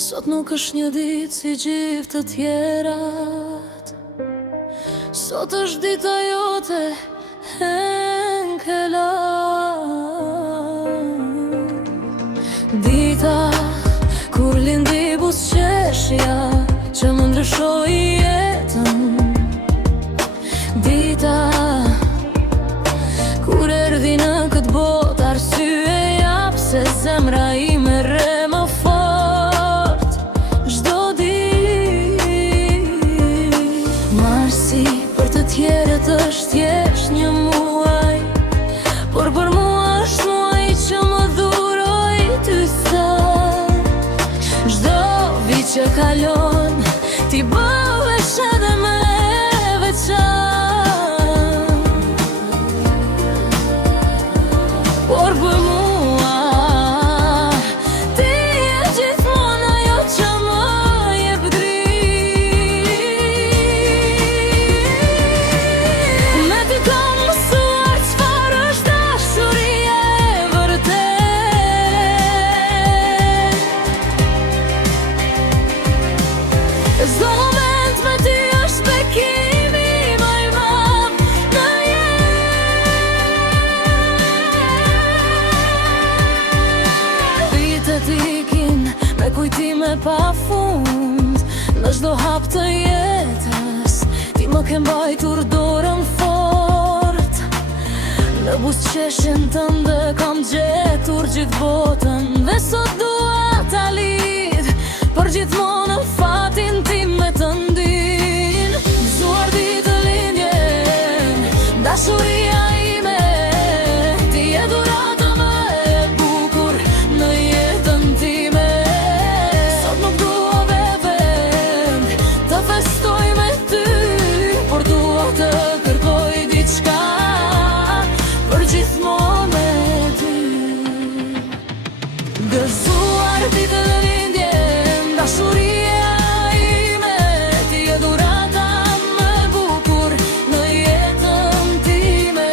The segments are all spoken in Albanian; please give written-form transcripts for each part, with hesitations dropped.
Sot nuk është një ditë si gjithë të tjerat. Sot është dita jote, Henkela. Dita kur lindi buzëqeshja që më ndryshoi jetën. Dita kur erdhi në këtë botë, arsye jap se zemra ime rre më fort çdo ditë. Marsi për të tjerët është thjesht një muaj, por për mua është muaji që më dhuroi ty sot. Çdo vit që kalon ti bëhesh edhe më e veçantë. Por për mua ti je gjithmonë ajo që më jep dritë. Me ty kam mësuar çfarë është dashuria e vërtetë. Çdo moment me ty është bekimi më i madh në jetë. Vitet ikin me kujtime pafund, në çdo hap të jetës ti më ke mbajtur dorën fort. Në buzëqeshjen tënde kam gjetur gjithë botën, dhe sot dua ta lidh për gjithmonë në fatin tim me të ndin. Gëzuar ditë lindjen, dashuria ime, ti je dhurata më e bukur në jetën time. Sot nuk dua vetëm të festoj me ty, por dua të kërkoj diçka për gjithmonë me ty. Gëzuar ditë lindjen, dashuria ime, ti je dhurata më e bukur në jetën time.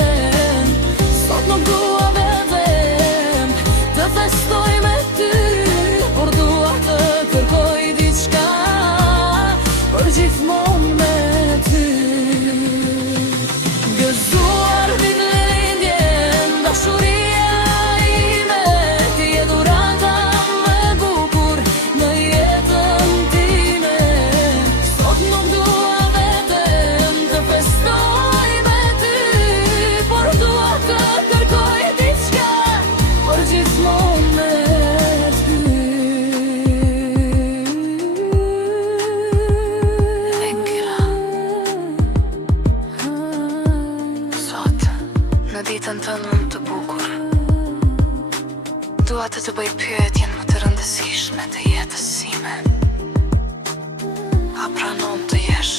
Sot nuk dua vetëm të festoj me ty, por dua të kërkoj diçka për gjithmonë me ty. Gëzuar ditë lindjen, dashuria ime, ti je dhurata më e bukur në jetën time. Sot nuk dua vetëm të festoj me ty, por dua të kërkoj diçka për gjithmonë me ty. Henkela. Sot, në ditën tënde të bukur, dua të bëj pyetjen më të rëndësishme të jetës sime. A pranon të jesh